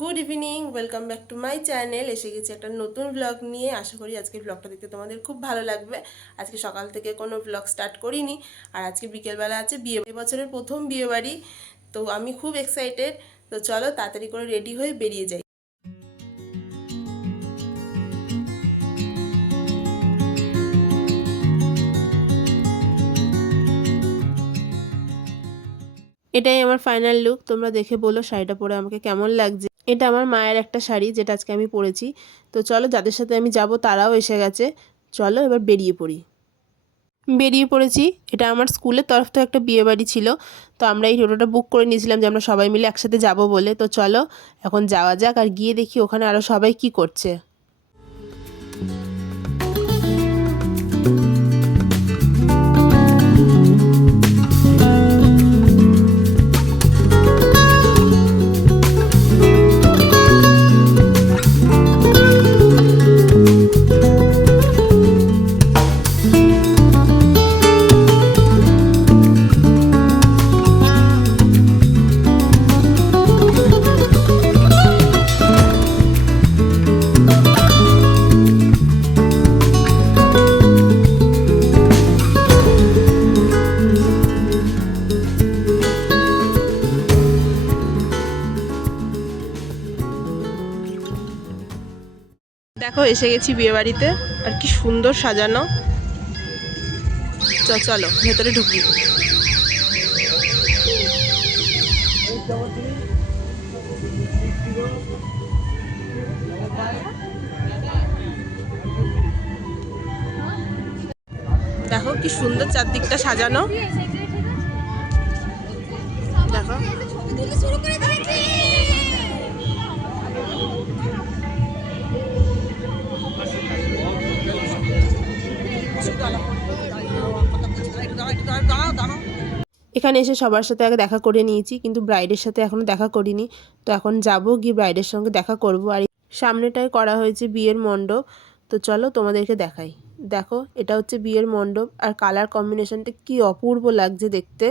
Good evening, welcome back to my channel. এসে গেছি একটা নতুন ব্লগ নিয়ে। আশা করি আজকে ব্লগটা দেখতে তোমাদের খুব ভালো লাগবে। আজকে সকাল থেকে কোনো ব্লগ স্টার্ট করিনি, আর আজকে বিকেলবেলা আছে বিয়ে, এবছরের প্রথম বিয়ে বাড়ি। তো আমি খুব এক্সাইটেড। তো চলো তাড়াতাড়ি করে রেডি হয়ে বেরিয়ে যাই। এটাই আমার ফাইনাল লুক। তোমরা দেখে বলো শাড়িটা পরে আমাকে কেমন লাগছে। এটা আমার মায়ের একটা শাড়ি, যেটা আজকে আমি পরেছি। তো চলো, যাদের সাথে আমি যাব তারাও এসে গেছে। চলো এবার বেরিয়ে পড়েছি। এটা আমার স্কুলের তরফ থেকে একটা বিয়ে বাড়ি ছিল। তো আমরা এই টোটোটা বুক করে নিয়েছিলাম যে আমরা সবাই মিলে একসাথে যাব বলে। তো চলো এখন যাওয়া যাক, আর গিয়ে দেখি ওখানে আরও সবাই কি করছে। দেখো এসে গেছি বিয়ে বাড়িতে, আর কি সুন্দর সাজানো। চলো ভেতরে ঢুকি। দেখো কি সুন্দর চারদিকটা সাজানো। দেখো এখানে এসে সবার সাথে আগে দেখা করে নিয়েছি, কিন্তু ব্রাইডের সাথে এখনো দেখা করিনি। তো এখন যাব, গিয়ে ব্রাইডের সঙ্গে দেখা করব। আর সামনেটায় করা হয়েছে বিয়ের মণ্ডপ। তো চলো তোমাদেরকে দেখাই। দেখো এটা হচ্ছে বিয়ের মণ্ডপ, আর কালার কম্বিনেশনটা কি অপূর্ব লাগছে দেখতে।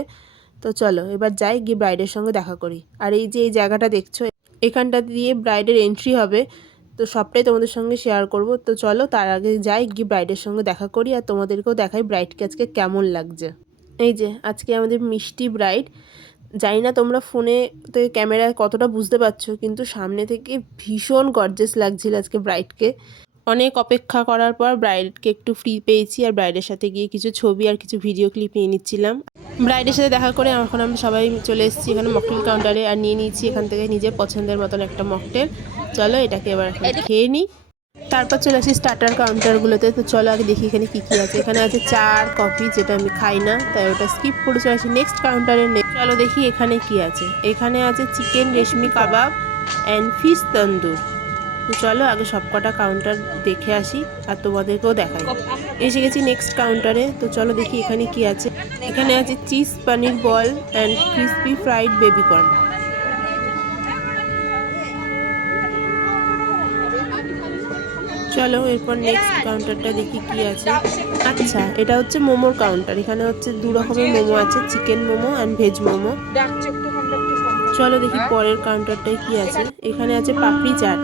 তো চলো এবার যাই, গিয়ে ব্রাইডের সঙ্গে দেখা করি। আর এই যে এই জায়গাটা দেখছো, এখানটা দিয়ে ব্রাইডের এন্ট্রি হবে। তো সবটাই তোমাদের সঙ্গে শেয়ার করব। তো চলো তার আগে যাই, গিয়ে ব্রাইডের সঙ্গে দেখা করি, আর তোমাদেরকেও দেখাই ব্রাইডকে আজকে কেমন লাগছে। এই যে আজকে আমাদের মিষ্টি ব্রাইড। জানি না তোমরা ফোনেতে ক্যামেরায় কতটা বুঝতে পারছো, কিন্তু সামনে থেকে ভীষণ গর্জাস লাগছিল আজকে ব্রাইডকে। অনেক অপেক্ষা করার পর ব্রাইডকে একটু ফ্রি পেয়েছি, আর ব্রাইডের সাথে গিয়ে কিছু ছবি আর কিছু ভিডিও ক্লিপ নিয়ে নিচ্ছিলাম। ব্রাইডের সাথে দেখা করে এখন আমরা সবাই চলে এসেছি এখানে মকটেল কাউন্টারে, আর নিয়ে নিয়েছি এখান থেকে নিজের পছন্দের মতন একটা মকটেল। চলো এটাকে এবার এখন খেয়ে নিই, তারপর চলে আসি স্টার্টার কাউন্টারগুলোতে। তো চলো আগে দেখি এখানে কী কী আছে। এখানে আছে চা আর কফি, যেটা আমি খাই না, তাই ওটা স্কিপ করে চলে আসি নেক্সট কাউন্টারে। চলো দেখি এখানে কি আছে। এখানে আছে chicken reshmi kabab and fish tandoor. তো চলো আগে সবকটা কাউন্টার দেখে আসি, আর তোমাদেরকেও দেখাই। এসে গেছি নেক্সট কাউন্টারে। তো চলো দেখি এখানে কি আছে। এখানে আছে cheese paneer ball and crispy fried baby corn. চলো এরপর নেক্সট কাউন্টারটা দেখি কি আছে। আচ্ছা এটা হচ্ছে মোমোর কাউন্টার। এখানে হচ্ছে দু রকমের মোমো আছে, chicken momo and veg momo. চলো দেখি পরের কাউন্টারটায় কি আছে। এখানে আছে পাপড়ি চাট।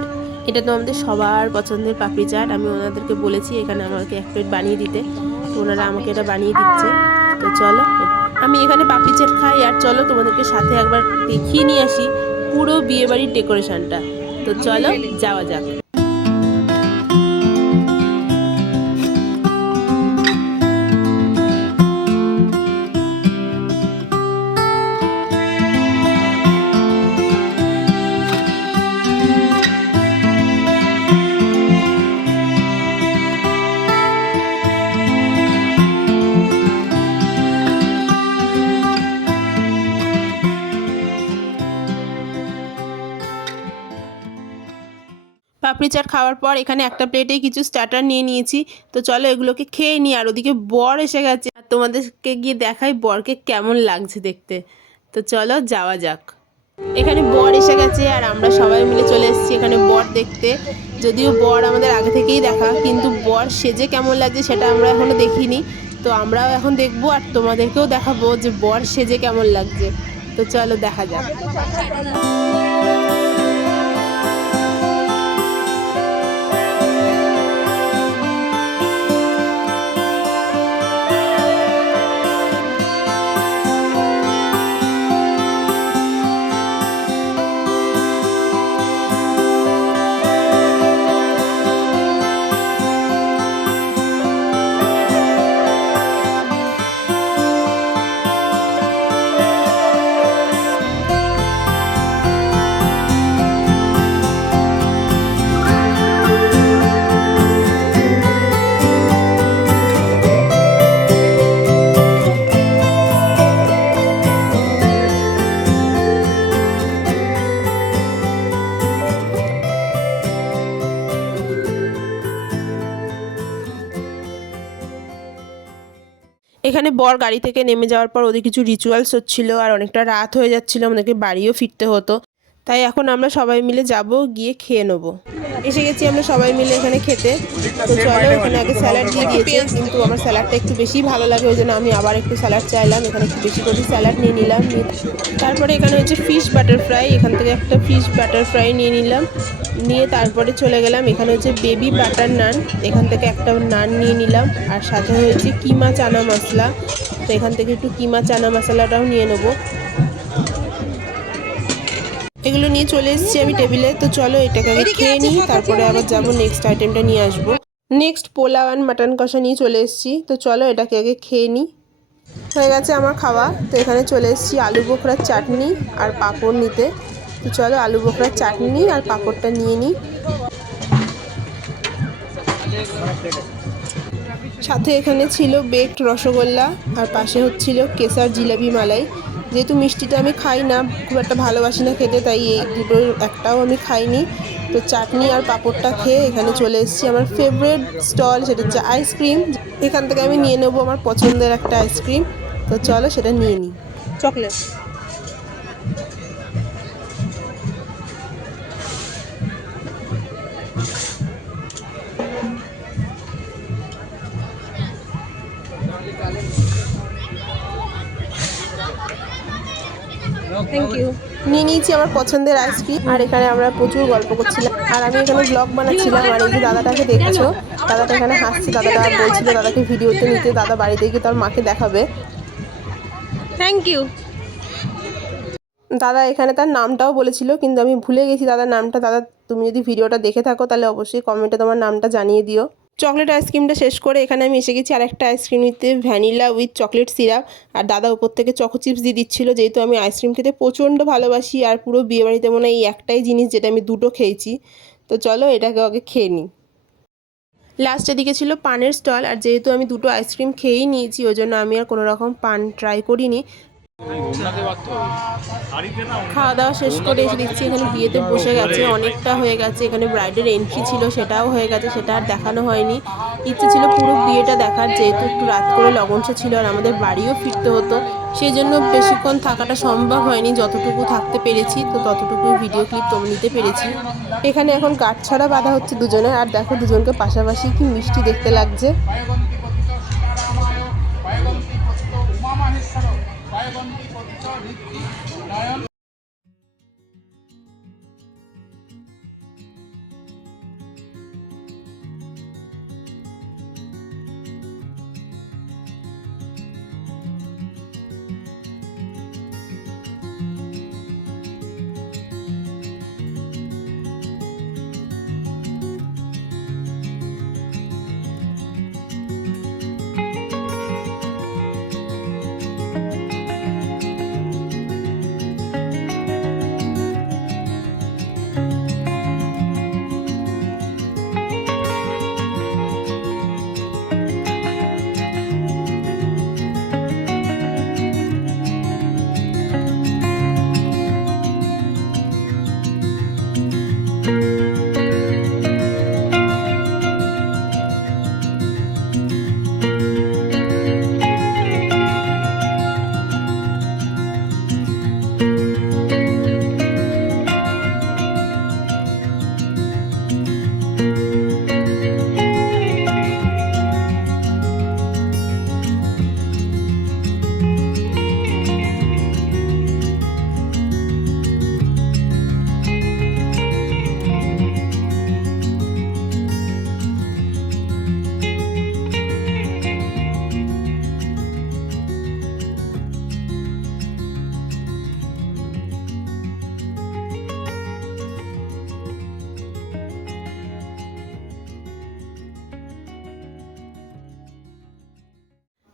এটা তো আমাদের সবার পছন্দের পাপড়ি চাট। আমি ওনাদেরকে বলেছি এখানে আমাকে এক প্লেট বানিয়ে দিতে, তো ওনারা আমাকে এটা বানিয়ে দিচ্ছে। তো চলো আমি এখানে পাপড়ি চাট খাই, আর চলো তোমাদেরকে সাথে একবার দেখিয়ে নিয়ে আসি পুরো বিয়েবাড়ির ডেকোরেশনটা। তো চলো যাওয়া যাক। পাপড়ি চাট খাওয়ার পর এখানে একটা প্লেটে কিছু স্টার্টার নিয়ে নিয়েছি। তো চলো এগুলোকে খেয়ে নিই। আর ওদিকে বর এসে গেছে, আর তোমাদেরকে গিয়ে দেখাই বরকে কেমন লাগছে দেখতে। তো চলো যাওয়া যাক। এখানে বর এসে গেছে, আর আমরা সবাই মিলে চলে এসেছি এখানে বর দেখতে। যদিও বর আমাদের আগে থেকেই দেখা, কিন্তু বর সেজে কেমন লাগছে সেটা আমরা এখনো দেখিনি। তো আমরাও এখন দেখবো, আর তোমাদেরকেও দেখাবো যে বর সেজে কেমন লাগছে। তো চলো দেখা যাক। এখানে বর গাড়ি থেকে নেমে যাওয়ার পর ওদের কিছু রিচুয়ালস হচ্ছিল আর অনেকটা রাত হয়ে যাচ্ছিল, আমাদেরকে বাড়িও ফিরতে হতো। তাই এখন আমরা সবাই মিলে যাব, গিয়ে খেয়ে নেবো। এসে গেছি আমরা সবাই মিলে এখানে খেতে। তো চলো, এখানে আগে স্যালাড দিয়ে দিয়েছে, কিন্তু আমার স্যালাডটা একটু বেশি ভালো লাগে, ওই জন্য আমি আবার একটু স্যালাড চাইলাম। এখানে একটু বেশি করে স্যালাড নিয়ে নিলাম। তারপরে এখানে হচ্ছে ফিশ বাটার ফ্রাই, এখান থেকে একটা ফিশ বাটার ফ্রাই নিয়ে নিলাম। নিয়ে তারপরে চলে গেলাম, এখানে হচ্ছে বেবি বাটার নান, এখান থেকে একটা নান নিয়ে নিলাম। আর সাথে হয়েছে কিমা চানা মশলা, তো এখান থেকে একটু কিমা চানা মশলাটাও নিয়ে নেবো। এগুলো নিয়ে চলে এসেছি আমি টেবিলে। তো চলো এটাকে আগে খেয়ে নিই, তারপরে আবার যাবো নেক্সট আইটেমটা নিয়ে আসবো। নেক্সট পোলাও অ্যান্ড মাটন কষা নিয়ে চলে এসেছি। তো চলো এটাকে আগে খেয়ে নিই। হয়ে গেছে আমার খাওয়া। তো এখানে চলে এসেছি আলু বোখরার চাটনি আর পাঁপড় নিতে। তো চলো আলু বোখরার চাটনি আর পাঁপড়টা নিয়ে নিই। সাথে এখানে ছিল বেকড রসগোল্লা আর পাশে হচ্ছিল কেসার জিলাপি মালাই। যেহেতু মিষ্টিটা আমি খাই না, খুব একটা ভালোবাসি না খেতে, তাই এই দুটোর একটাও আমি খাইনি। তো চাটনি আর পাঁপড়টা খেয়ে এখানে চলে এসেছি আমার ফেভারিট স্টল, সেটা হচ্ছে আইসক্রিম। এখান থেকে আমি নিয়ে নেবো আমার পছন্দের একটা আইসক্রিম। তো চলো সেটা নিয়ে নিই। চকলেট। Thank you. নিয়ে নিয়েছি আমার পছন্দের আইসক্রিম, আর এখানে আমরা প্রচুর গল্প করছিলাম, আর আমি এখানে ব্লগ বানাচ্ছিলাম। আর এই যে দাদাটাকে দেখছো, দাদাটা এখানে হাসছে। দাদাটা বলছিল দাদাকে ভিডিওতে নিতে, দাদা বাড়িতে গিয়ে তার মাকে দেখাবে। Thank you. দাদা এখানে তার নামটাও বলেছিল, কিন্তু আমি ভুলে গেছি দাদার নামটা। দাদা তুমি যদি ভিডিওটা দেখে থাকো তাহলে অবশ্যই কমেন্টে তোমার নামটা জানিয়ে দিও। চকলেট আইসক্রিমটা শেষ করে এখানে আমি এসে গেছি আরেকটা আইসক্রিম নিতে, ভ্যানিলা উইথ চকলেট সিরাপ। আর দাদা উপর থেকে চকো চিপস দিয়ে দিচ্ছিলো, যেহেতু আমি আইসক্রিম খেতে প্রচণ্ড ভালোবাসি। আর পুরো বিয়েবাড়িতে মনে হয় এই একটাই জিনিস যেটা আমি দুটো খেয়েছি। তো চলো এটাকে আগে খেয়ে নিই। লাস্টের দিকে ছিল পানের স্টল, আর যেহেতু আমি দুটো আইসক্রিম খেয়েই নিয়েছি, ওই জন্য আমি আর কোনো রকম পান ট্রাই করিনি। খাওয়া দাওয়া শেষ করে এসে দেখছি এখানে বিয়েতে বসে গেছে, অনেকটা হয়ে গেছে। এখানে ব্রাইডের এন্ট্রি ছিল, সেটাও হয়ে গেছে, সেটা আর দেখানো হয়নি। ইচ্ছে ছিল পুরো বিয়েটা দেখার, যেহেতু একটু রাত করে লগনসা ছিল আর আমাদের বাড়িও ফিরতে হতো, সেই জন্য বেশিক্ষণ থাকাটা সম্ভব হয়নি। যতটুকু থাকতে পেরেছি তো ততটুকু ভিডিও ক্লিপ তোমরা নিতে পেরেছি। এখানে এখন গাঁটছড়া বাঁধা হচ্ছে দুজনে, আর দেখো দুজনকে পাশাপাশি কি মিষ্টি দেখতে লাগছে।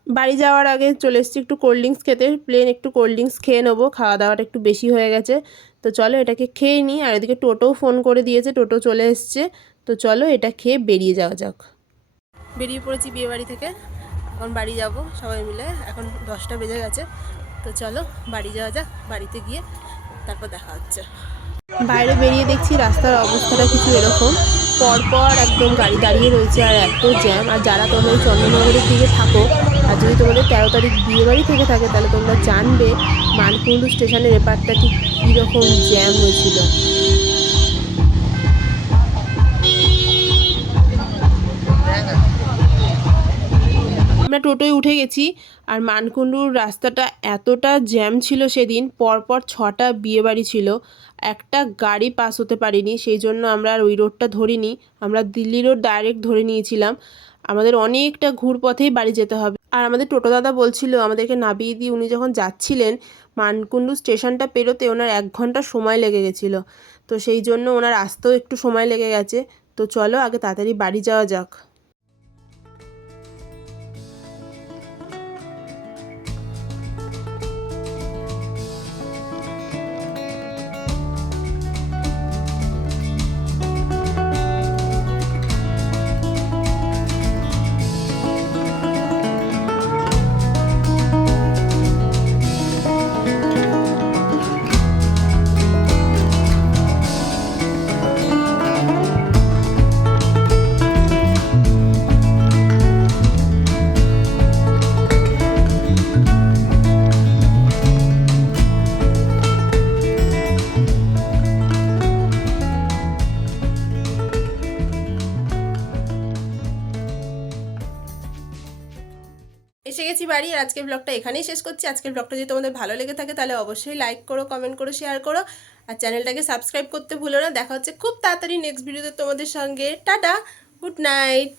বাড়ি যাওয়ার আগে চলে এসেছি একটু কোল্ড ড্রিঙ্কস খেতে, প্লেন একটু কোল্ড ড্রিঙ্কস খেয়ে নেবো, খাওয়া দাওয়াটা একটু বেশি হয়ে গেছে। তো চলো এটাকে খেয়ে নিই। আর এদিকে টোটোও ফোন করে দিয়েছে, টোটো চলে এসছে। তো চলো এটা খেয়ে বেরিয়ে যাওয়া যাক। বেরিয়ে পড়েছি বিয়ে বাড়ি থেকে, এখন বাড়ি যাব সবাই মিলে। এখন 10টা বেজে গেছে। তো চলো বাড়ি যাওয়া যাক, বাড়িতে গিয়ে তারপর দেখা হচ্ছে। বাইরে বেরিয়ে দেখছি রাস্তার অবস্থাটা কিছু এরকম, পরপর একদম গাড়ি দাঁড়িয়ে রয়েছে আর এত জ্যাম। আর যারা তোমরা এই চন্দননগরের দিকে থাকো আর যদি তোমাদের 13 তারিখ বিয়েবাড়ি থেকে থাকে তাহলে তোমরা জানবে মানকুণ্ডু স্টেশনের এপারটা ঠিক কীরকম জ্যাম হয়েছিল। আমরা টোটোয় উঠে গেছি আর মানকুণ্ডুর রাস্তাটা এতটা জ্যাম ছিল সেদিন, পরপর 6টা বিয়েবাড়ি ছিল, একটা গাড়ি পাস হতে পারিনি, সেই জন্য আমরা আর ওই রোডটা ধরিনি, আমরা দিল্লি রোড ডাইরেক্ট ধরে নিয়েছিলাম। আমাদের অনেকটা ঘুরপথেই বাড়ি যেতে হবে। আর আমাদের টোটো দাদা বলছিল আমাদেরকে নামিয়ে দিয়ে উনি যখন যাচ্ছিলেন মানকুণ্ডু স্টেশনটা পেরোতে ওনার 1 ঘন্টা সময় লেগে গেছিলো, তো সেই জন্য ওনার আসতেও একটু সময় লেগে গেছে। তো চলো আগে তাড়াতাড়ি বাড়ি যাওয়া যাক। এসে গেছি বাড়ি, আর আজকের ব্লগটা এখানেই শেষ করছি। আজকের ব্লগটা যদি তোমাদের ভালো লেগে থাকে তাহলে অবশ্যই লাইক করো, কমেন্ট করো, শেয়ার করো, আর চ্যানেলটাকে সাবস্ক্রাইব করতে ভুলো না। দেখা হচ্ছে খুব তাড়াতাড়ি নেক্সট ভিডিওতে তোমাদের সঙ্গে। Tata, good night.